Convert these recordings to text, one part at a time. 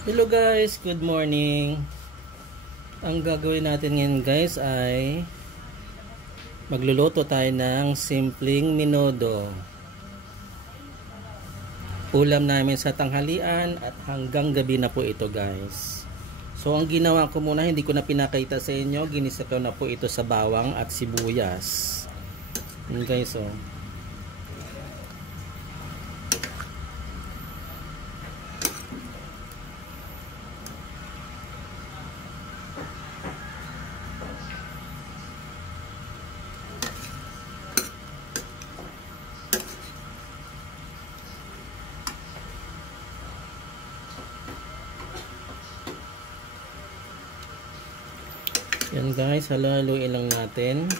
Hello guys, good morning. Ang gagawin natin ngayon guys ay magluluto tayo ng simpleng menudo. Ulam namin sa tanghalian at hanggang gabi na po ito guys. So ang ginawa ko muna, hindi ko na pinakita sa inyo, ginisa ko na po ito sa bawang at sibuyas. Yun guys oh. Yan guys, halo-haluin lang natin.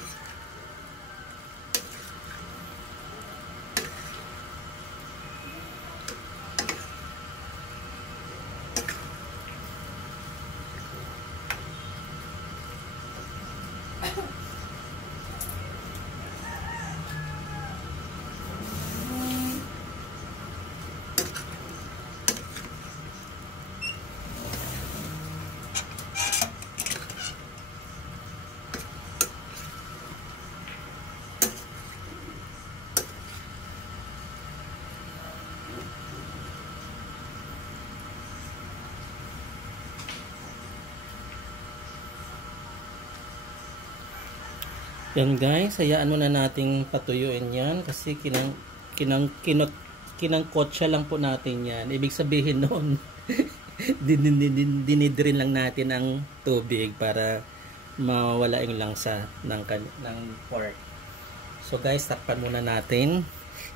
Yan guys, hayaan muna nating patuyuin yan kasi kinangkot siya lang po natin yan. Ibig sabihin noon, dinidrin lang natin ang tubig para mawala yung langsa ng pork. So guys, takpan muna natin.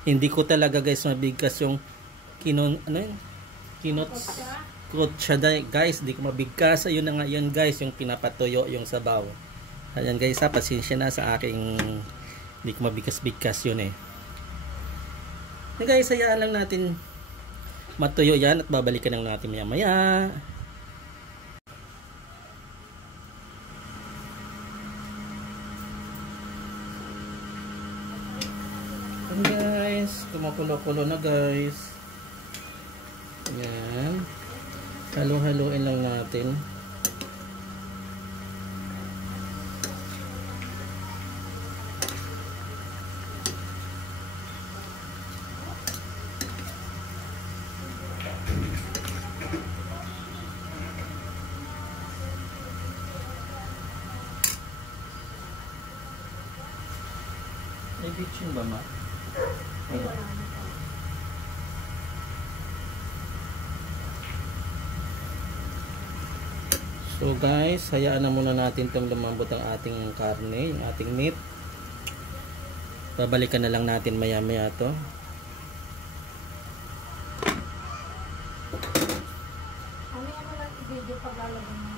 Hindi ko talaga guys mabigkas yung kinot siya guys, hindi ko mabigkas. Ayun na nga yun guys, yung pinapatuyo yung sabaw. Ayan guys ha, pasensya na sa aking hindi ko mabigkas-bigkas yun eh. Ayan guys, hayaan lang natin matuyo yan at babalikan lang natin maya maya. Ayan guys, kumukulo-kulo na guys. Ayan, halo-haloin lang natin. May bitchin ba ma? So guys, hayaan na muna natin itong lumambot ang ating karne, yung ating meat. Babalikan na lang natin maya maya to. Ano lang i-video pag lalagyan mo?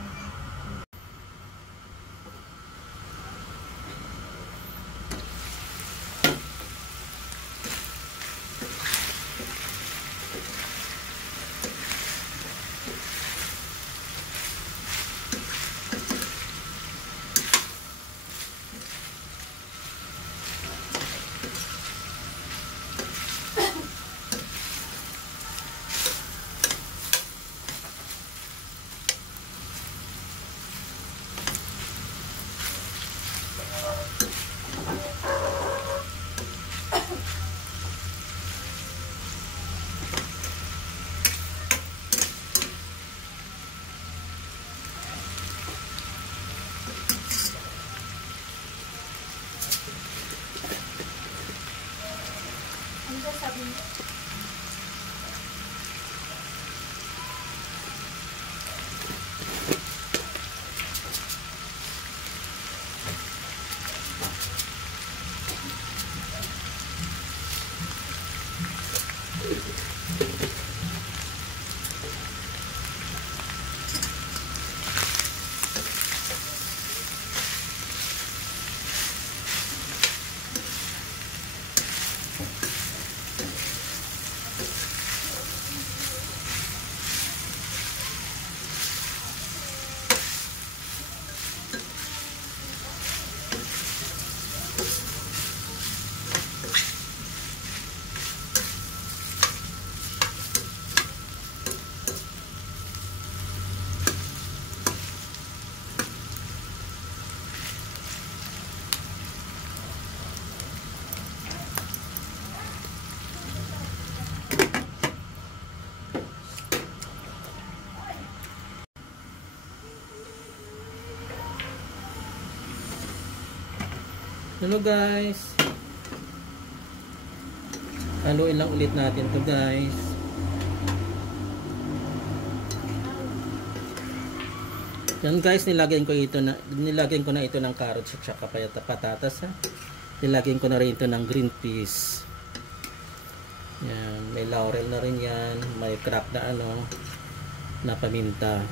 Hello guys. Haluin lang ulit natin to guys. Yan guys, nilagyan ko na ito ng carrots at saka patatas ha. Nilagyan ko na rin ito ng green peas. Yan, may laurel na rin yan, may crack na paminta.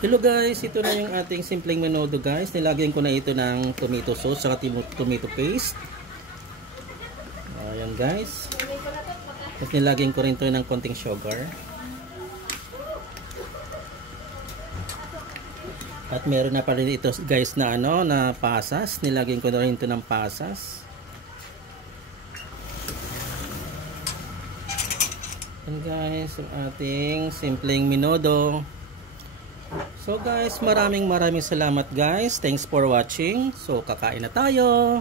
Hello guys, ito na yung ating simpleng menudo guys. Nilagyan ko na ito ng tomato sauce at tomato paste. Ayan guys. At nilagyan ko rin ito ng konting sugar. At meron na pa rin ito guys na na pasas. Nilagyan ko na rin ito ng pasas. Ayan guys, yung ating simpleng menudo. So guys, maraming salamat guys. Thanks for watching. So kakain na tayo.